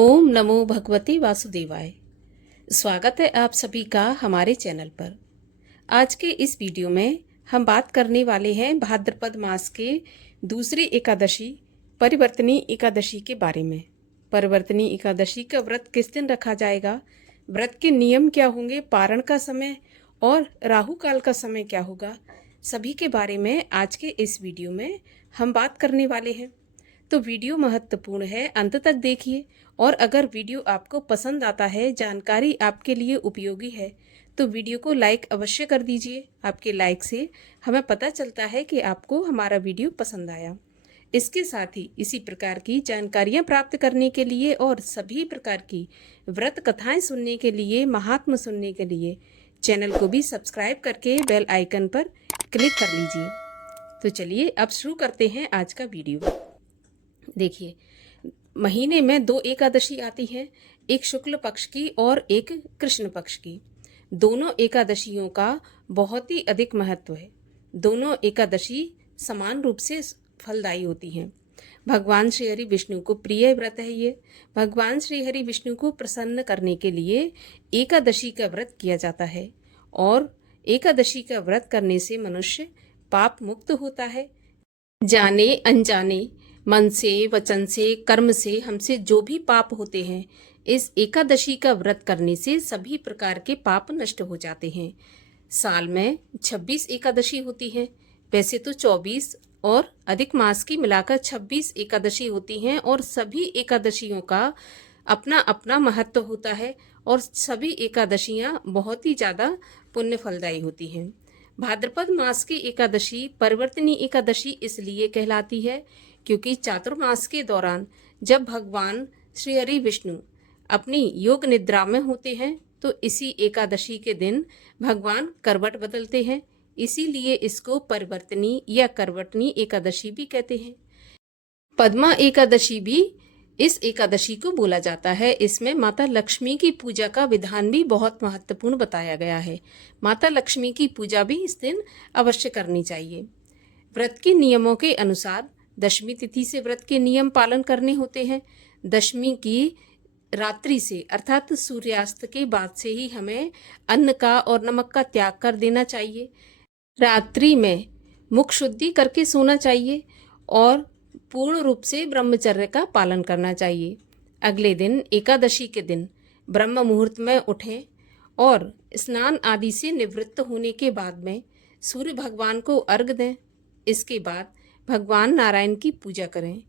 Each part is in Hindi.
ओम नमो भगवते वासुदेवाय। स्वागत है आप सभी का हमारे चैनल पर। आज के इस वीडियो में हम बात करने वाले हैं भाद्रपद मास के दूसरी एकादशी परिवर्तनी एकादशी के बारे में। परिवर्तनी एकादशी का व्रत किस दिन रखा जाएगा, व्रत के नियम क्या होंगे, पारण का समय और राहु काल का समय क्या होगा, सभी के बारे में आज के इस वीडियो में हम बात करने वाले हैं। तो वीडियो महत्वपूर्ण है, अंत तक देखिए। और अगर वीडियो आपको पसंद आता है, जानकारी आपके लिए उपयोगी है, तो वीडियो को लाइक अवश्य कर दीजिए। आपके लाइक से हमें पता चलता है कि आपको हमारा वीडियो पसंद आया। इसके साथ ही इसी प्रकार की जानकारियां प्राप्त करने के लिए और सभी प्रकार की व्रत कथाएं सुनने के लिए, महात्म सुनने के लिए चैनल को भी सब्सक्राइब करके बेल आइकन पर क्लिक कर लीजिए। तो चलिए अब शुरू करते हैं आज का वीडियो। देखिए, महीने में दो एकादशी आती है, एक शुक्ल पक्ष की और एक कृष्ण पक्ष की। दोनों एकादशियों का बहुत ही अधिक महत्व है। दोनों एकादशी समान रूप से फलदायी होती हैं। भगवान श्री हरि विष्णु को प्रिय व्रत है ये। भगवान श्री हरि विष्णु को प्रसन्न करने के लिए एकादशी का व्रत किया जाता है और एकादशी का व्रत करने से मनुष्य पाप मुक्त होता है। जाने अनजाने मन से, वचन से, कर्म से हमसे जो भी पाप होते हैं, इस एकादशी का व्रत करने से सभी प्रकार के पाप नष्ट हो जाते हैं। साल में 26 एकादशी होती हैं। वैसे तो 24 और अधिक मास की मिलाकर 26 एकादशी होती हैं और सभी एकादशियों का अपना अपना महत्व होता है और सभी एकादशियां बहुत ही ज़्यादा पुण्य फलदायी होती हैं। भाद्रपद मास की एकादशी परिवर्तनी एकादशी इसलिए कहलाती है क्योंकि चातुर्मास के दौरान जब भगवान श्री हरि विष्णु अपनी योग निद्रा में होते हैं, तो इसी एकादशी के दिन भगवान करवट बदलते हैं। इसीलिए इसको परिवर्तनी या करवटनी एकादशी भी कहते हैं। पद्मा एकादशी भी इस एकादशी को बोला जाता है। इसमें माता लक्ष्मी की पूजा का विधान भी बहुत महत्वपूर्ण बताया गया है। माता लक्ष्मी की पूजा भी इस दिन अवश्य करनी चाहिए। व्रत के नियमों के अनुसार दशमी तिथि से व्रत के नियम पालन करने होते हैं। दशमी की रात्रि से अर्थात सूर्यास्त के बाद से ही हमें अन्न का और नमक का त्याग कर देना चाहिए। रात्रि में मुख शुद्धि करके सोना चाहिए और पूर्ण रूप से ब्रह्मचर्य का पालन करना चाहिए। अगले दिन एकादशी के दिन ब्रह्म मुहूर्त में उठें और स्नान आदि से निवृत्त होने के बाद में सूर्य भगवान को अर्घ दें। इसके बाद भगवान नारायण की पूजा करें।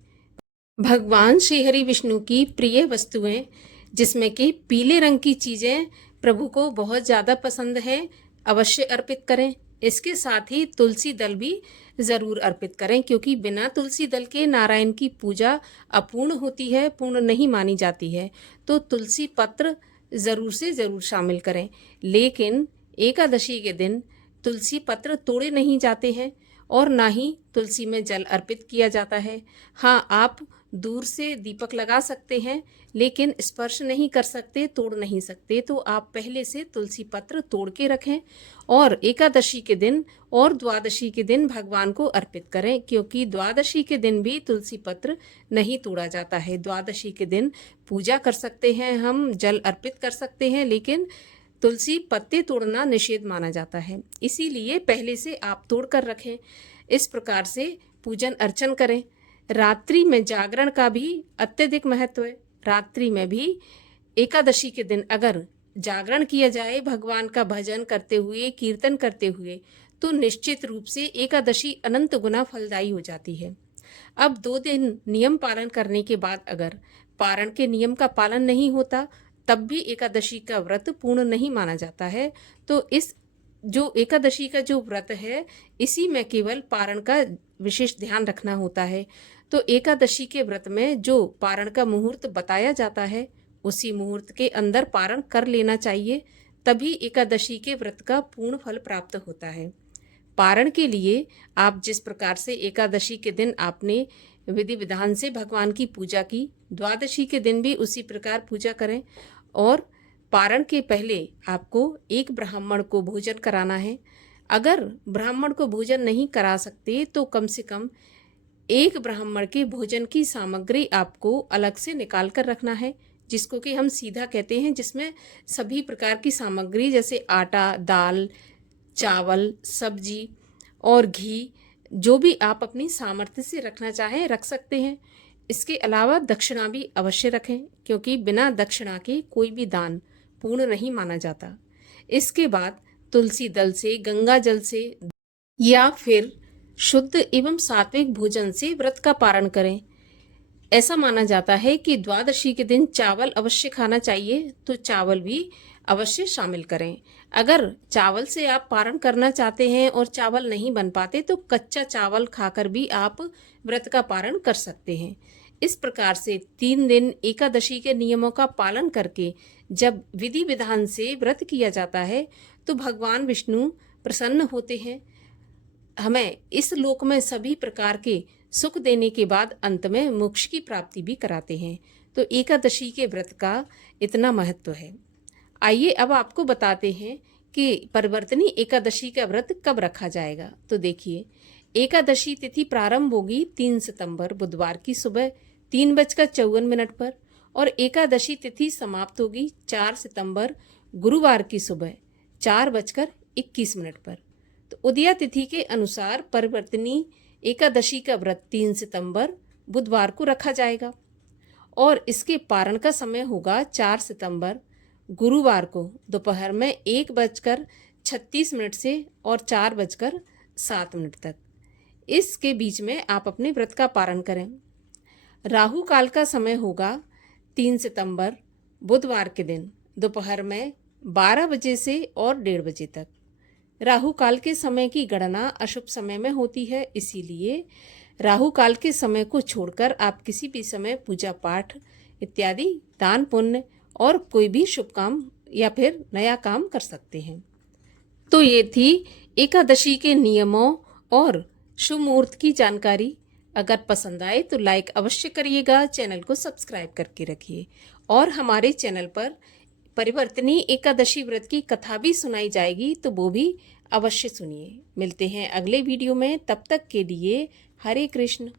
भगवान श्री हरि विष्णु की प्रिय वस्तुएं, जिसमें कि पीले रंग की चीज़ें प्रभु को बहुत ज़्यादा पसंद है, अवश्य अर्पित करें। इसके साथ ही तुलसी दल भी ज़रूर अर्पित करें, क्योंकि बिना तुलसी दल के नारायण की पूजा अपूर्ण होती है, पूर्ण नहीं मानी जाती है। तो तुलसी पत्र ज़रूर से ज़रूर शामिल करें। लेकिन एकादशी के दिन तुलसी पत्र तोड़े नहीं जाते हैं और ना ही तुलसी में जल अर्पित किया जाता है। हाँ, आप दूर से दीपक लगा सकते हैं, लेकिन स्पर्श नहीं कर सकते, तोड़ नहीं सकते। तो आप पहले से तुलसी पत्र तोड़ के रखें और एकादशी के दिन और द्वादशी के दिन भगवान को अर्पित करें, क्योंकि द्वादशी के दिन भी तुलसी पत्र नहीं तोड़ा जाता है। द्वादशी के दिन पूजा कर सकते हैं, हम जल अर्पित कर सकते हैं, लेकिन तुलसी पत्ते तोड़ना निषेध माना जाता है। इसीलिए पहले से आप तोड़ कर रखें। इस प्रकार से पूजन अर्चन करें। रात्रि में जागरण का भी अत्यधिक महत्व है। रात्रि में भी एकादशी के दिन अगर जागरण किया जाए भगवान का भजन करते हुए, कीर्तन करते हुए, तो निश्चित रूप से एकादशी अनंत गुना फलदायी हो जाती है। अब 2 दिन नियम पालन करने के बाद अगर पारण के नियम का पालन नहीं होता, तब भी एकादशी का व्रत पूर्ण नहीं माना जाता है। तो इस जो एकादशी का जो व्रत है, इसी में केवल पारण का विशेष ध्यान रखना होता है। तो एकादशी के व्रत में जो पारण का मुहूर्त बताया जाता है, उसी मुहूर्त के अंदर पारण कर लेना चाहिए, तभी एकादशी के व्रत का पूर्ण फल प्राप्त होता है। पारण के लिए आप जिस प्रकार से एकादशी के दिन आपने विधि विधान से भगवान की पूजा की, द्वादशी के दिन भी उसी प्रकार पूजा करें। और पारण के पहले आपको एक ब्राह्मण को भोजन कराना है। अगर ब्राह्मण को भोजन नहीं करा सकते, तो कम से कम एक ब्राह्मण के भोजन की सामग्री आपको अलग से निकाल कर रखना है, जिसको कि हम सीधा कहते हैं, जिसमें सभी प्रकार की सामग्री जैसे आटा, दाल, चावल, सब्जी और घी, जो भी आप अपनी सामर्थ्य से रखना चाहें रख सकते हैं। इसके अलावा दक्षिणा भी अवश्य रखें, क्योंकि बिना दक्षिणा के कोई भी दान पूर्ण नहीं माना जाता। इसके बाद तुलसी दल से, गंगा जल से या फिर शुद्ध एवं सात्विक भोजन से व्रत का पारण करें। ऐसा माना जाता है कि द्वादशी के दिन चावल अवश्य खाना चाहिए, तो चावल भी अवश्य शामिल करें। अगर चावल से आप पारण करना चाहते हैं और चावल नहीं बन पाते, तो कच्चा चावल खाकर भी आप व्रत का पारण कर सकते हैं। इस प्रकार से 3 दिन एकादशी के नियमों का पालन करके जब विधि विधान से व्रत किया जाता है, तो भगवान विष्णु प्रसन्न होते हैं, हमें इस लोक में सभी प्रकार के सुख देने के बाद अंत में मोक्ष की प्राप्ति भी कराते हैं। तो एकादशी के व्रत का इतना महत्व है। आइए अब आपको बताते हैं कि परिवर्तनी एकादशी का व्रत कब रखा जाएगा। तो देखिए, एकादशी तिथि प्रारंभ होगी 3 सितंबर बुधवार की सुबह 3:54 पर और एकादशी तिथि समाप्त होगी 4 सितंबर गुरुवार की सुबह 4:21 पर। तो उदया तिथि के अनुसार परिवर्तनी एकादशी का व्रत 3 सितंबर बुधवार को रखा जाएगा और इसके पारण का समय होगा 4 सितंबर गुरुवार को दोपहर में 1:36 से और 4:07 तक। इसके बीच में आप अपने व्रत का पारण करें। राहु काल का समय होगा 3 सितंबर बुधवार के दिन दोपहर में 12 बजे से और 1:30 बजे तक। राहु काल के समय की गणना अशुभ समय में होती है, इसीलिए राहु काल के समय को छोड़कर आप किसी भी समय पूजा पाठ इत्यादि, दान पुण्य और कोई भी शुभ काम या फिर नया काम कर सकते हैं। तो ये थी एकादशी के नियमों और शुभ मुहूर्त की जानकारी। अगर पसंद आए तो लाइक अवश्य करिएगा, चैनल को सब्सक्राइब करके रखिए और हमारे चैनल पर परिवर्तनी एकादशी व्रत की कथा भी सुनाई जाएगी, तो वो भी अवश्य सुनिए। मिलते हैं अगले वीडियो में, तब तक के लिए हरे कृष्ण।